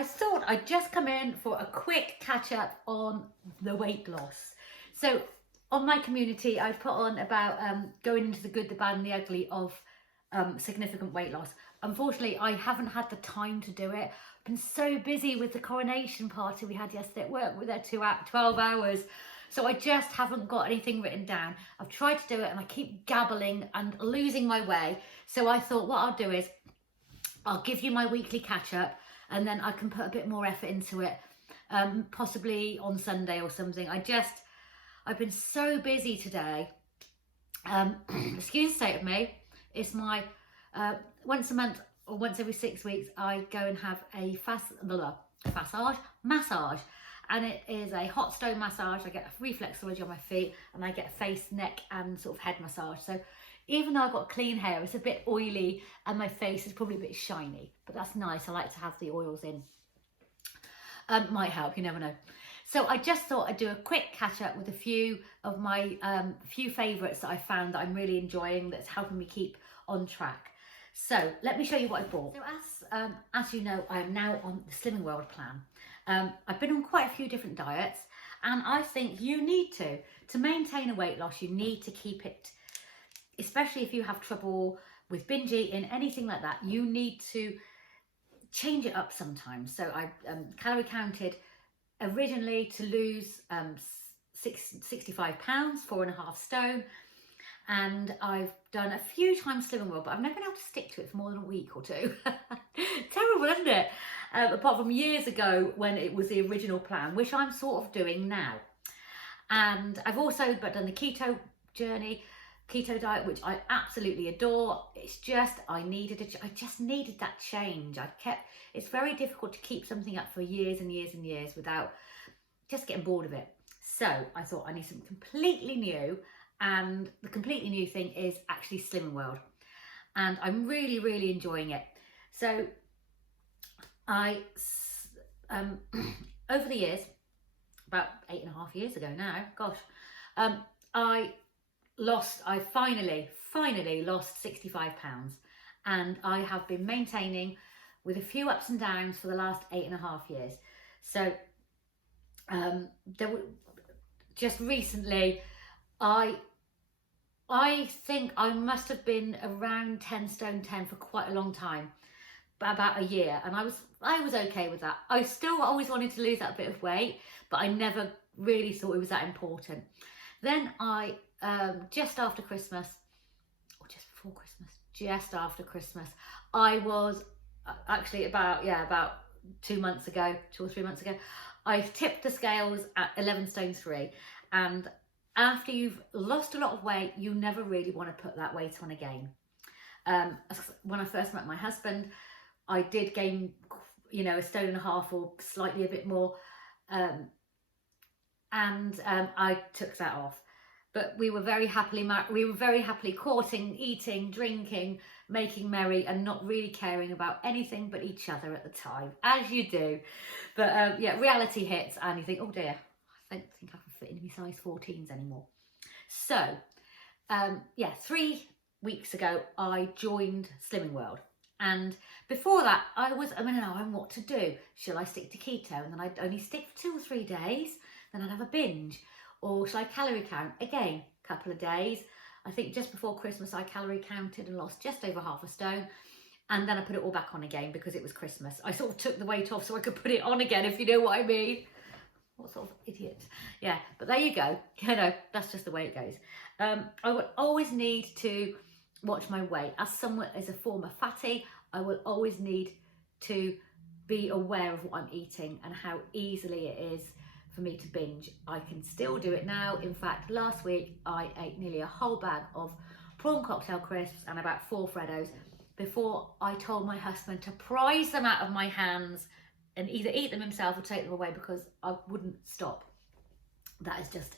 I thought I'd just come in for a quick catch up on the weight loss. So on my community, I put on about going into the good, the bad and the ugly of significant weight loss. Unfortunately, I haven't had the time to do it. I've been so busy with the coronation party we had yesterday at work. We were there 12 hours. So I just haven't got anything written down. I've tried to do it and I keep gabbling and losing my way. So I thought what I'll do is I'll give you my weekly catch up and then I can put a bit more effort into it, possibly on Sunday or something. I've been so busy today. Excuse the state of me. It's my, once a month or once every 6 weeks, I go and have a massage. And it is a hot stone massage. I get a reflexology on my feet and I get a face, neck and sort of head massage. So even though I've got clean hair, it's a bit oily and my face is probably a bit shiny, but that's nice. I like to have the oils in. Might help, you never know. So I just thought I'd do a quick catch up with a few of my few favourites that I found that I'm really enjoying, that's helping me keep on track. So let me show you what I bought. So as you know, I am now on the Slimming World plan. I've been on quite a few different diets and I think you need to maintain a weight loss, you need to keep it, especially if you have trouble with binge eating, anything like that, you need to change it up sometimes. So I calorie counted originally to lose 65 pounds, 4.5 stone. And I've done a few times Slimming World, but I've never been able to stick to it for more than a week or two. Terrible, isn't it? Apart from years ago when it was the original plan, which I'm sort of doing now. And I've also done the keto diet, which I absolutely adore. It's just, I just needed that change. It's very difficult to keep something up for years and years and years without just getting bored of it. So I thought I need something completely new. And the completely new thing is actually Slimming World. And I'm really, really enjoying it. So I, over the years, about 8.5 years ago now, gosh, I finally lost 65 pounds. And I have been maintaining with a few ups and downs for the last 8.5 years. So just recently, I think I must have been around 10 stone 10 for quite a long time, about a year, and I was okay with that. I still always wanted to lose that bit of weight, but I never really thought it was that important. Then I just after Christmas, or just before Christmas, just after Christmas, I was actually about 2 or 3 months ago, I tipped the scales at 11 stone 3, and after you've lost a lot of weight, you never really want to put that weight on again. When I first met my husband, I did gain, 1.5 stone or slightly a bit more, and I took that off. But we were very happily courting, eating, drinking, making merry, and not really caring about anything but each other at the time, as you do. But reality hits, and you think, oh dear, I don't think I can fit into my size 14s anymore. So, 3 weeks ago, I joined Slimming World. And before that, I was knowing what to do. Shall I stick to keto? And then I'd only stick for 2 or 3 days. Then I'd have a binge. Or shall I calorie count? Again, a couple of days. I think just before Christmas, I calorie counted and lost just over 0.5 stone. And then I put it all back on again because it was Christmas. I sort of took the weight off so I could put it on again, if you know what I mean. What sort of idiot? Yeah, but there you go. That's just the way it goes. I would always need to watch my weight. As a former fatty, I will always need to be aware of what I'm eating and how easily it is for me to binge. I can still do it now. In fact, last week I ate nearly a whole bag of prawn cocktail crisps and about 4 Freddos before I told my husband to prise them out of my hands and either eat them himself or take them away because I wouldn't stop. That is just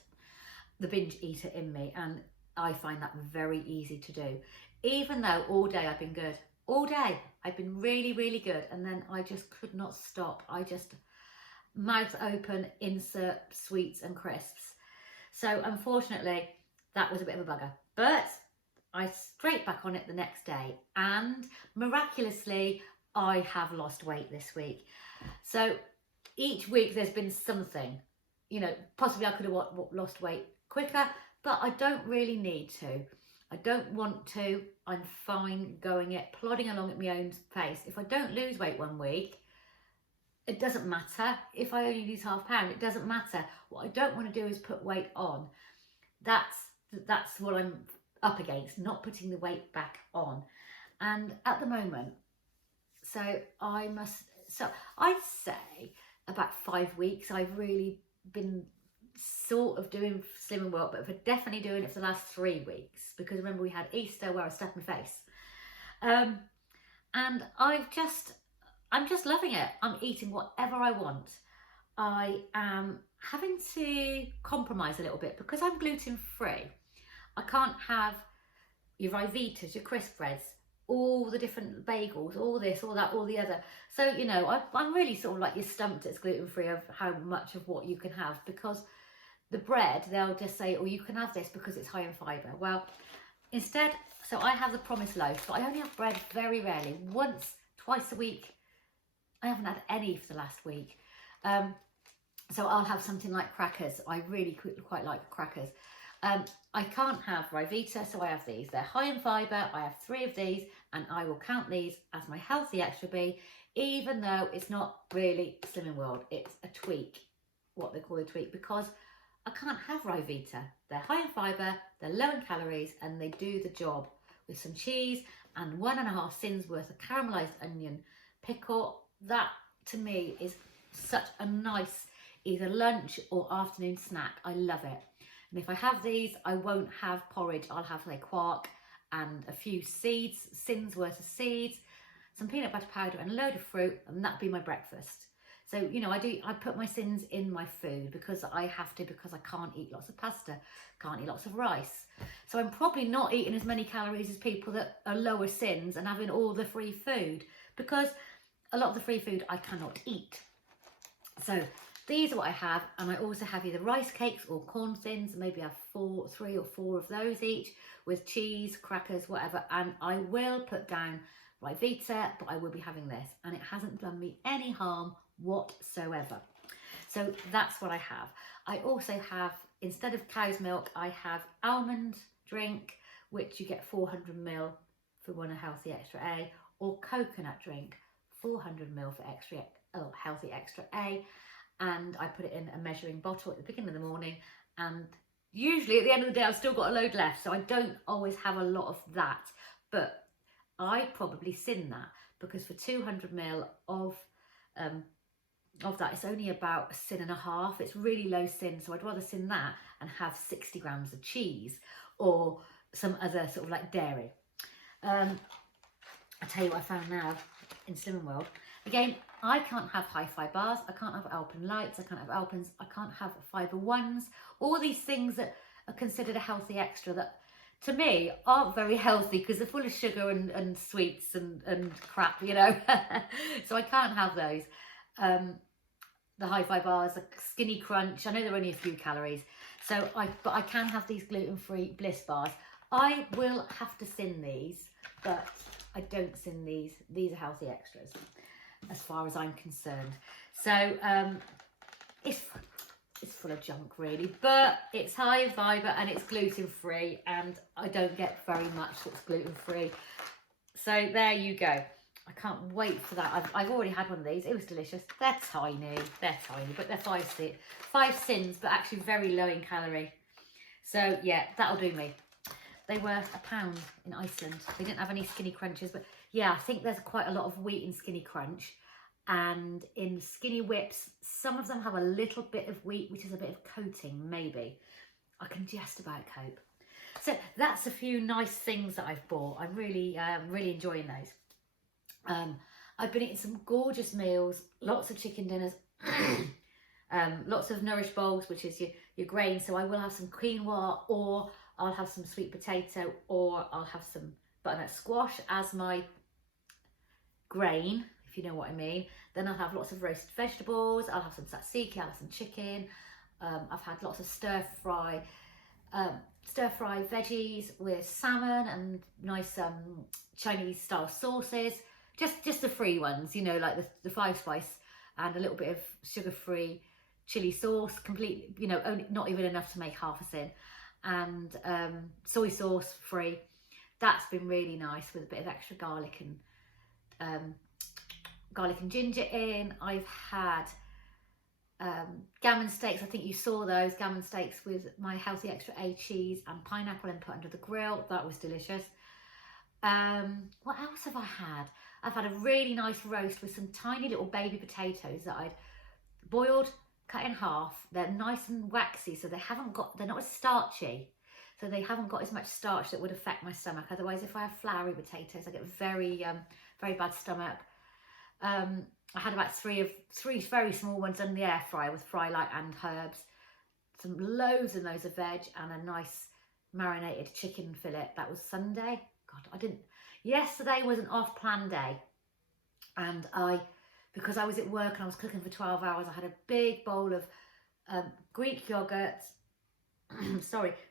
the binge eater in me, and I find that very easy to do. Even though all day I've been good. All day I've been really, really good, and then I just could not stop. I just mouth open, insert sweets and crisps. So unfortunately, that was a bit of a bugger. But I straight back on it the next day, and miraculously, I have lost weight this week. So each week there's been something, you know, possibly I could have lost weight quicker, but I don't really need to. I don't want to. I'm fine going it, plodding along at my own pace. If I don't lose weight one week, it doesn't matter. If I only lose half pound, it doesn't matter. What I don't want to do is put weight on. That's what I'm up against, not putting the weight back on. And at the moment, I'd say about 5 weeks I've really been sort of doing Slimming World, but for definitely doing it for the last 3 weeks, because remember we had Easter where I stuffed my face. And I'm just loving it. I'm eating whatever I want. I am having to compromise a little bit because I'm gluten free. I can't have your Rivitas, your crisp breads, all the different bagels, all this, all that, all the other. So, you know, I'm really sort of like you're stumped it's gluten free of how much of what you can have, because the bread, they'll just say, oh, you can have this because it's high in fibre. Well, instead, so I have the promised loaf, but I only have bread very rarely, once, twice a week. I haven't had any for the last week. So I'll have something like crackers. I really quite like crackers. I can't have Rivita, so I have these. They're high in fibre. I have 3 of these, and I will count these as my healthy extra B, even though it's not really Slimming World. It's a tweak, what they call a tweak, because I can't have Rivita. They're high in fibre, they're low in calories, and they do the job with some cheese and 1.5 sins worth of caramelised onion pickle. That, to me, is such a nice either lunch or afternoon snack. I love it. And if I have these, I won't have porridge. I'll have like quark and a few seeds, sins worth of seeds, some peanut butter powder and a load of fruit, and that'll be my breakfast. So, you know, I put my sins in my food because I have to, because I can't eat lots of pasta, can't eat lots of rice. So I'm probably not eating as many calories as people that are lower sins and having all the free food, because a lot of the free food I cannot eat. So these are what I have, and I also have either rice cakes or corn thins. Maybe I have 3 or 4 of those each, with cheese, crackers, whatever. And I will put down Rivita, but I will be having this, and it hasn't done me any harm whatsoever. So that's what I have. I also have, instead of cow's milk, I have almond drink, which you get 400ml for one healthy extra A, or coconut drink, 400ml for healthy extra A. And I put it in a measuring bottle at the beginning of the morning, and usually at the end of the day I've still got a load left, so I don't always have a lot of that, but I probably sin that, because for 200ml of that, it's only about 1.5 sins. It's really low sin, so I'd rather sin that and have 60 grams of cheese or some other sort of like dairy. I'll tell you what I found now in Slimming World. Again, I can't have hi-fi bars, I can't have Alpen Lights, I can't have Alpens, I can't have Fibre Ones, all these things that are considered a healthy extra that to me aren't very healthy because they're full of sugar and sweets and crap, you know. So I can't have those. The hi-fi bars, the Skinny Crunch, I know they're only a few calories, so but I can have these gluten-free Bliss bars. I will have to sin these, but I don't sin these. These are healthy extras, as far as I'm concerned. So it's full of junk really, but it's high in fibre and it's gluten free, and I don't get very much that's gluten free. So there you go. I can't wait for that. I've already had one of these. It was delicious. They're tiny, but they're 5 sins, but actually very low in calorie. So yeah, that'll do me. They were £1 in Iceland. They didn't have any Skinny Crunches, but yeah, I think there's quite a lot of wheat in Skinny Crunch. And in Skinny Whips, some of them have a little bit of wheat, which is a bit of coating, maybe. I can just about cope. So that's a few nice things that I've bought. I'm really enjoying those. I've been eating some gorgeous meals, lots of chicken dinners, lots of Nourish bowls, which is your grain. So I will have some quinoa, or I'll have some sweet potato, or I'll have some butternut squash as my grain, if you know what I mean. Then I'll have lots of roasted vegetables, I'll have some tzatziki, I'll have some chicken. I've had lots of stir fry veggies with salmon and nice Chinese style sauces. just the free ones, you know, like the 5 spice and a little bit of sugar-free chili sauce, completely, you know, only not even enough to make half a sin, and soy sauce free. That's been really nice with a bit of extra um, garlic and ginger in. I've had gammon steaks. I think you saw those gammon steaks with my healthy extra A cheese and pineapple and put under the grill. That was delicious. What else have I had? I've had a really nice roast with some tiny little baby potatoes that I'd boiled, cut in half. They're nice and waxy, so they're not as starchy. So they haven't got as much starch that would affect my stomach. Otherwise, if I have floury potatoes, I get very bad stomach. I had about three very small ones in the air fryer with fry light and herbs. Some loads and loads of veg and a nice marinated chicken fillet. That was Sunday. God, yesterday was an off-plan day. And because I was at work and I was cooking for 12 hours, I had a big bowl of Greek yogurt.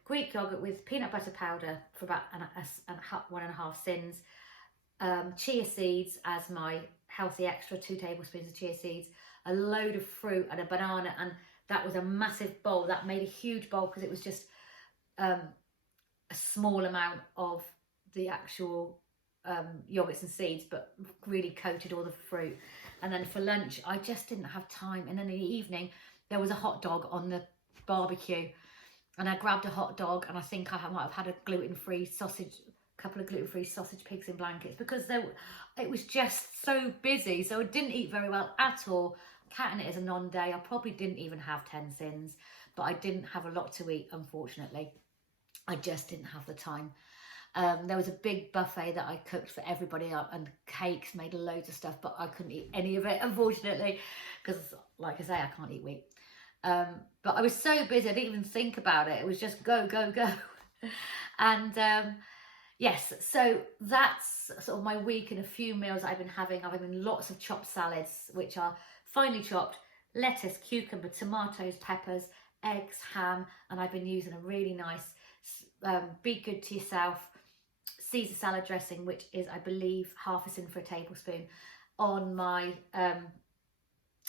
Greek yogurt with peanut butter powder for about 1.5 sins. Chia seeds as my healthy extra, 2 tablespoons of chia seeds, a load of fruit and a banana, and that was a massive bowl. That made a huge bowl because it was just a small amount of the actual yogurts and seeds, but really coated all the fruit. And then for lunch, I just didn't have time. And then in the evening, there was a hot dog on the barbecue, and I grabbed a hot dog, and I think I might have had a gluten-free sausage, couple of gluten-free sausage pigs in blankets, because it was just so busy. So I didn't eat very well at all. Counting it as a non-day, I probably didn't even have 10 sins, but I didn't have a lot to eat, unfortunately. I just didn't have the time. There was a big buffet that I cooked for everybody up, and cakes, made loads of stuff, but I couldn't eat any of it, unfortunately, because like I say, I can't eat wheat. But I was so busy, I didn't even think about it. It was just go, go, go. And yes, so that's sort of my week and a few meals I've been having. I've having lots of chopped salads, which are finely chopped lettuce, cucumber, tomatoes, peppers, eggs, ham, and I've been using a really nice Be Good to Yourself Caesar salad dressing, which is, I believe, half a sin for a tablespoon, on my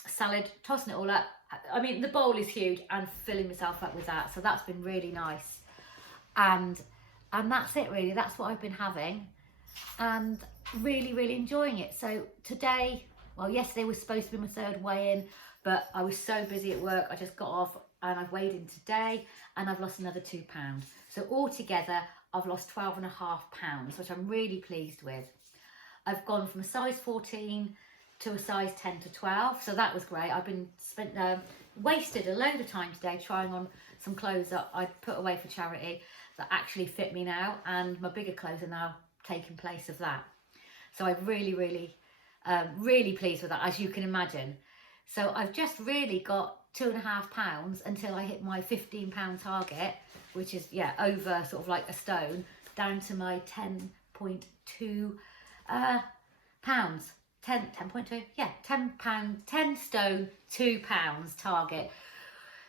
salad, tossing it all up. I mean, the bowl is huge, and filling myself up with that, so that's been really nice. And that's it, really. That's what I've been having, and really enjoying it. So today, well, yesterday was supposed to be my third weigh-in, but I was so busy at work, I just got off, and I've weighed in today, and I've lost another 2 pounds. So altogether, I've lost 12.5 pounds, which I'm really pleased with. I've gone from a size 14 to a size 10 to 12, so that was great. I've been wasted a load of time today trying on some clothes that I'd put away for charity that actually fit me now, and my bigger clothes are now taking place of that. So I'm really pleased with that, as you can imagine. So I've just really got 2.5 pounds until I hit my 15 pound target, which is, yeah, over sort of like a stone, down to my 10.2 pounds. 10.2, yeah, 10 stone, 2 pounds target.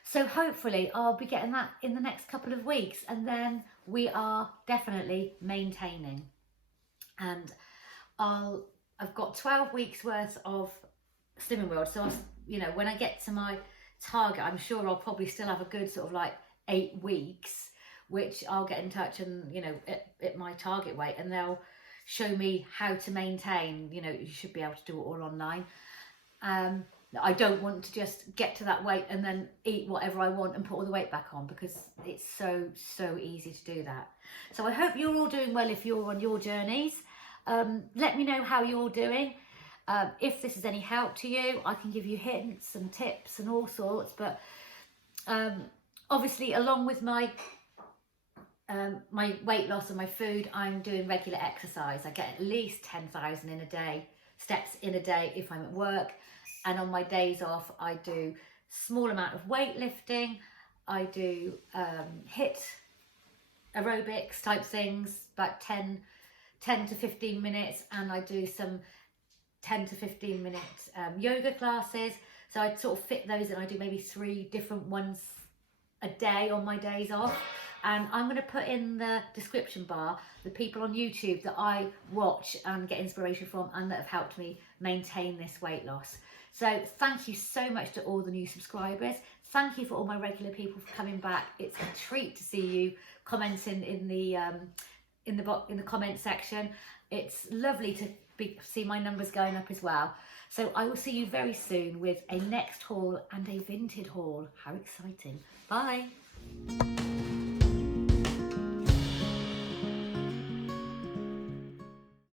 So hopefully I'll be getting that in the next couple of weeks, and then we are definitely maintaining. And I've got 12 weeks worth of Slimming World, so when I get to my target, I'm sure I'll probably still have a good sort of like 8 weeks, which I'll get in touch and at my target weight, and they'll show me how to maintain. You should be able to do it all online. I don't want to just get to that weight and then eat whatever I want and put all the weight back on, because it's so easy to do that. So I hope you're all doing well if you're on your journeys. Let me know how you're doing. If this is any help to you, I can give you hints and tips and all sorts, but obviously along with my weight loss and my food, I'm doing regular exercise. I get at least 10,000 steps in a day if I'm at work, and on my days off I do small amount of weightlifting. I do HIIT aerobics type things, about 10 to 15 minutes, and I do some 10 to 15 minute yoga classes. So I sort of fit those in. I do maybe 3 different ones a day on my days off, And I'm going to put in the description bar the people on YouTube that I watch and get inspiration from and that have helped me maintain this weight loss. So thank you so much to all the new subscribers. Thank you for all my regular people for coming back. It's a treat to see you commenting in the comment section. It's lovely to see my numbers going up as well. So I will see you very soon with a next haul and a vintage haul. How exciting. Bye.